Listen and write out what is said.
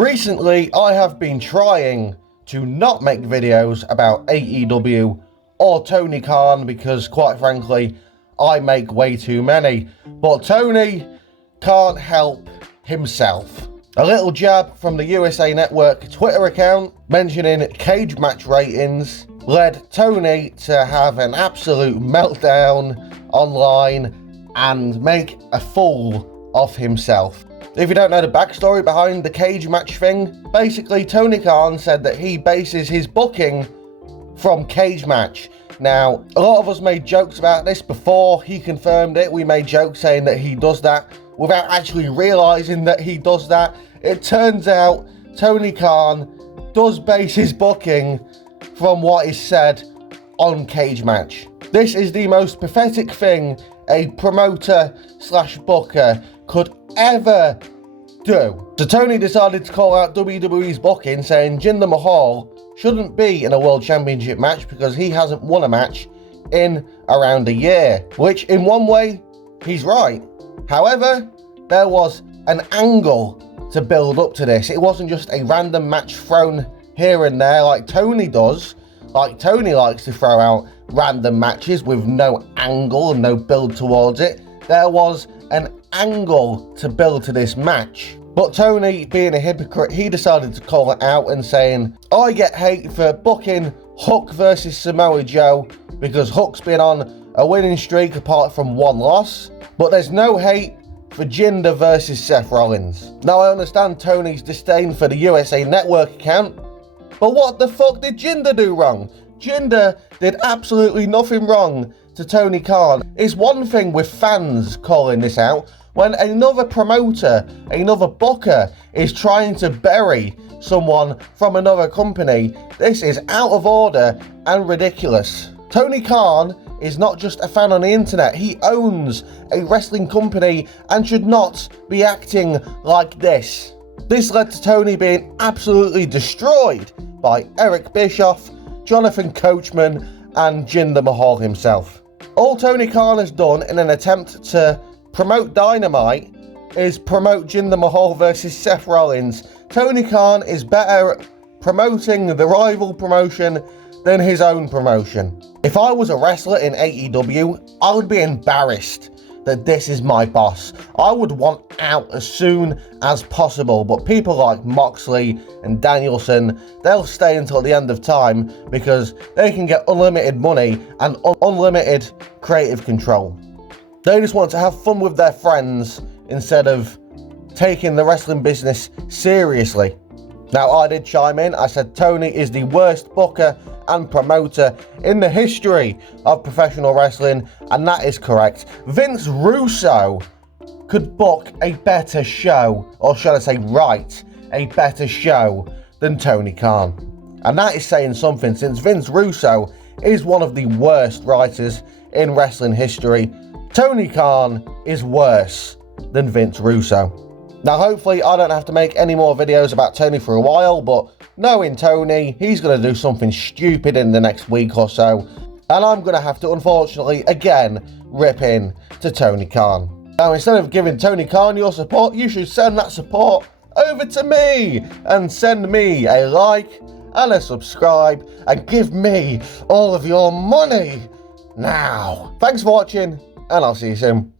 Recently, I have been trying to not make videos about AEW or Tony Khan because, quite frankly, I make way too many. But Tony can't help himself. A little jab from the USA Network Twitter account mentioning cage match ratings led Tony to have an absolute meltdown online and make a fool of himself. If you don't know the backstory behind the cage match thing, basically Tony Khan said that he bases his booking from cage match. Now, a lot of us made jokes about this before he confirmed it. We made jokes saying that he does that without actually realizing that he does that. It turns out Tony Khan does base his booking from what is said on cage match. This is the most pathetic thing a promoter slash booker could ever do. So Tony decided to call out WWE's booking, saying Jinder Mahal shouldn't be in a World Championship match because he hasn't won a match in around a year, which in one way, he's right. However, there was an angle to build up to this. It wasn't just a random match thrown here and there like Tony does. Like Tony likes to throw out random matches with no angle and no build towards it. There was an angle to build to this match. But Tony, being a hypocrite, he decided to call it out and saying, I get hate for booking Hook versus Samoa Joe because Hook's been on a winning streak apart from one loss. But there's no hate for Jinder versus Seth Rollins. Now I understand Tony's disdain for the USA Network account, but what the fuck did Jinder do wrong? Jinder did absolutely nothing wrong to Tony Khan. It's one thing with fans calling this out. When another promoter, another booker is trying to bury someone from another company, this is out of order and ridiculous. Tony Khan is not just a fan on the internet, he owns a wrestling company and should not be acting like this. This led to Tony being absolutely destroyed by Eric Bischoff, Jonathan Coachman and Jinder Mahal himself. All Tony Khan has done in an attempt to promote Dynamite is promote Jinder Mahal versus Seth Rollins. Tony Khan is better promoting the rival promotion than his own promotion. If I was a wrestler in AEW, I would be embarrassed that this is my boss. I would want out as soon as possible, but people like Moxley and Danielson, they'll stay until the end of time because they can get unlimited money and unlimited creative control. They just want to have fun with their friends instead of taking the wrestling business seriously. Now, I did chime in. I said Tony is the worst booker and promoter in the history of professional wrestling, and that is correct. Vince Russo could book a better show, or should I say write a better show than Tony Khan. And that is saying something, since Vince Russo is one of the worst writers in wrestling history. Tony Khan is worse than Vince Russo. Now, hopefully, I don't have to make any more videos about Tony for a while, but knowing Tony, he's going to do something stupid in the next week or so, and I'm going to have to, unfortunately, again, rip in to Tony Khan. Now, instead of giving Tony Khan your support, you should send that support over to me, and send me a like and a subscribe, and give me all of your money now. Thanks for watching, and I'll see you soon.